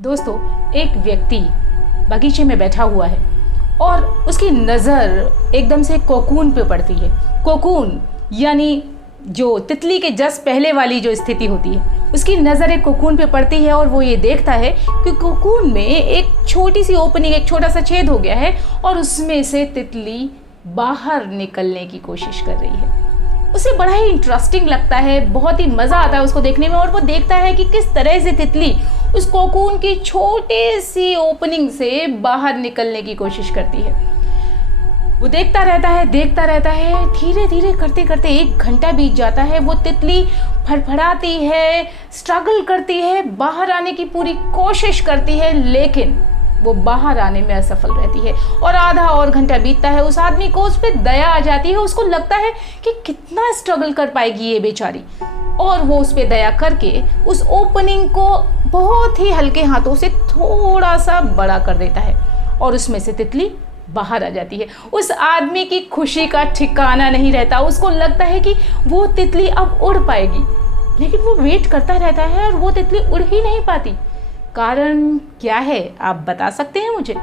दोस्तों, एक व्यक्ति बगीचे में बैठा हुआ है और उसकी नज़र एकदम से कोकून पे पड़ती है। कोकून यानी जो तितली के जस्ट पहले वाली जो स्थिति होती है, उसकी नज़र एक कोकून पे पड़ती है और वो ये देखता है कि कोकून में एक छोटी सी ओपनिंग, एक छोटा सा छेद हो गया है और उसमें से तितली बाहर निकलने की कोशिश कर रही है। उसे बड़ा ही इंटरेस्टिंग लगता है, बहुत ही मज़ा आता है उसको देखने में, और वो देखता है कि किस तरह से तितली उस कोकून की छोटी सी ओपनिंग से बाहर निकलने की कोशिश करती है। वो देखता रहता है। धीरे धीरे करते करते 1 घंटा बीत जाता है। वो तितली फड़फड़ाती है, स्ट्रगल करती है, बाहर आने की पूरी कोशिश करती है, लेकिन वो बाहर आने में असफल रहती है। और आधा और घंटा बीतता है। उस आदमी को उस पर दया आ जाती है। उसको लगता है कि कितना स्ट्रगल कर पाएगी ये बेचारी, और वो उस पर दया करके उस ओपनिंग को बहुत ही हल्के हाथों से थोड़ा सा बड़ा कर देता है और उसमें से तितली बाहर आ जाती है। उस आदमी की खुशी का ठिकाना नहीं रहता। उसको लगता है कि वो तितली अब उड़ पाएगी, लेकिन वो वेट करता रहता है और वो तितली उड़ ही नहीं पाती। कारण क्या है, आप बता सकते हैं मुझे?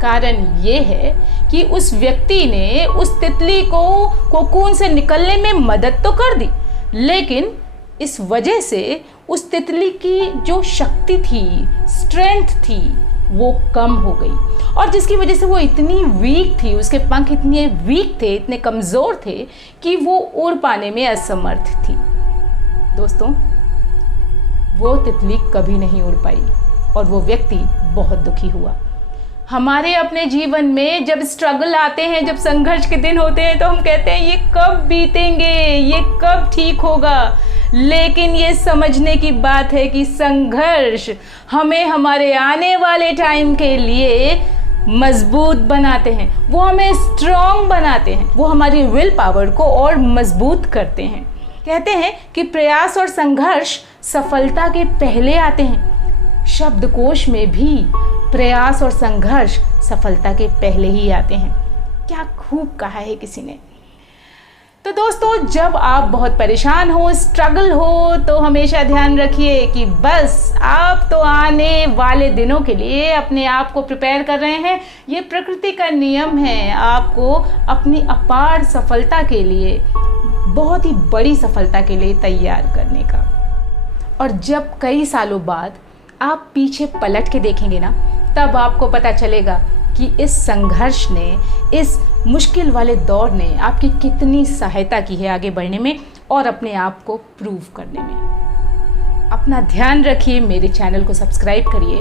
कारण ये है कि उस व्यक्ति ने उस तितली को कोकून से निकलने में मदद तो कर दी, लेकिन इस वजह से उस तितली की जो शक्ति थी, स्ट्रेंथ थी, वो कम हो गई, और जिसकी वजह से वो इतनी वीक थी, उसके पंख इतने वीक थे, इतने कमज़ोर थे कि वो उड़ पाने में असमर्थ थी। दोस्तों, वो तितली कभी नहीं उड़ पाई और वो व्यक्ति बहुत दुखी हुआ। हमारे अपने जीवन में जब स्ट्रगल आते हैं, जब संघर्ष के दिन होते हैं, तो हम कहते हैं ये कब बीतेंगे, ये कब ठीक होगा। लेकिन ये समझने की बात है कि संघर्ष हमें हमारे आने वाले टाइम के लिए मजबूत बनाते हैं, वो हमें स्ट्रॉन्ग बनाते हैं, वो हमारी विल पावर को और मजबूत करते हैं। कहते हैं कि प्रयास और संघर्ष सफलता के पहले आते हैं। शब्दकोश में भी प्रयास और संघर्ष सफलता के पहले ही आते हैं। क्या खूब कहा है किसी ने। तो दोस्तों, जब आप बहुत परेशान हो, स्ट्रगल हो, तो हमेशा ध्यान रखिए कि बस आप तो आने वाले दिनों के लिए अपने आप को प्रिपेयर कर रहे हैं। ये प्रकृति का नियम है आपको अपनी अपार सफलता के लिए, बहुत ही बड़ी सफलता के लिए तैयार करने का। और जब कई सालों बाद आप पीछे पलट के देखेंगे ना, तब आपको पता चलेगा कि इस संघर्ष ने, इस मुश्किल वाले दौर ने आपकी कितनी सहायता की है आगे बढ़ने में और अपने आप को प्रूव करने में। अपना ध्यान रखिए, मेरे चैनल को सब्सक्राइब करिए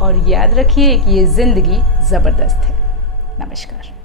और याद रखिए कि ये ज़िंदगी ज़बरदस्त है। नमस्कार।